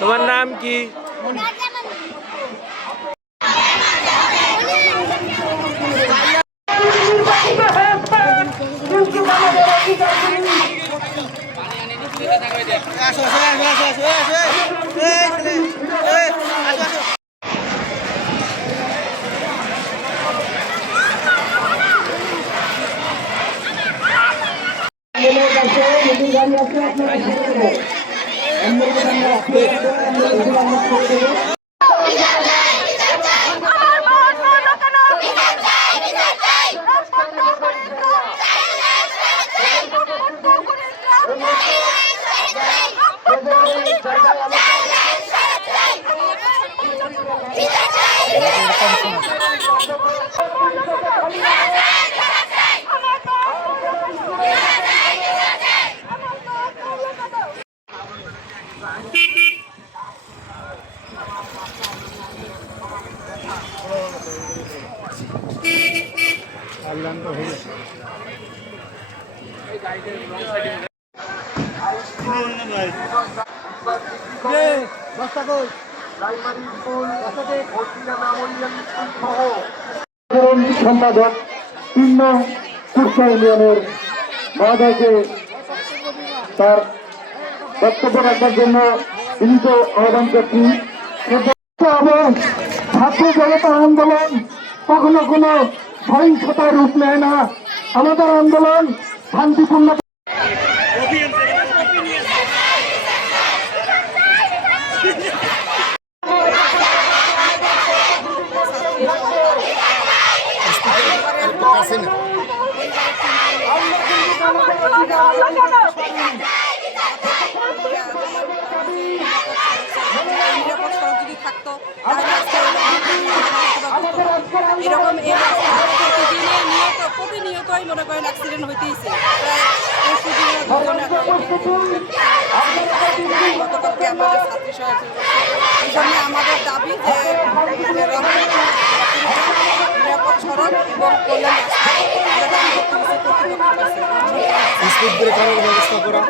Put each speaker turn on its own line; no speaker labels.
তোমার নাম কি
আসো আসো আসো আসো আসো আসো এই ছেলে এই আসো আসো
আমার
সম্পাদক তিন কুষ্টা ইউনিয়নের মহোদয়কে তার বক্তব্য রাখার জন্য বিনীত আহ্বান করছি ছাত্র জনতা আন্দোলন কখনো কোনো সহিংসতার রূপ নেয় না। আমাদের আন্দোলন শান্তিপূর্ণ
নিরাপদ প্রতিনিয়তই মনে করেন অ্যাক্সিডেন্ট হইতেইছে। গতকালকে আমাদের আমাদের দাবি যে নিরাপদ সড়ক এবং কল্যাণ
করা।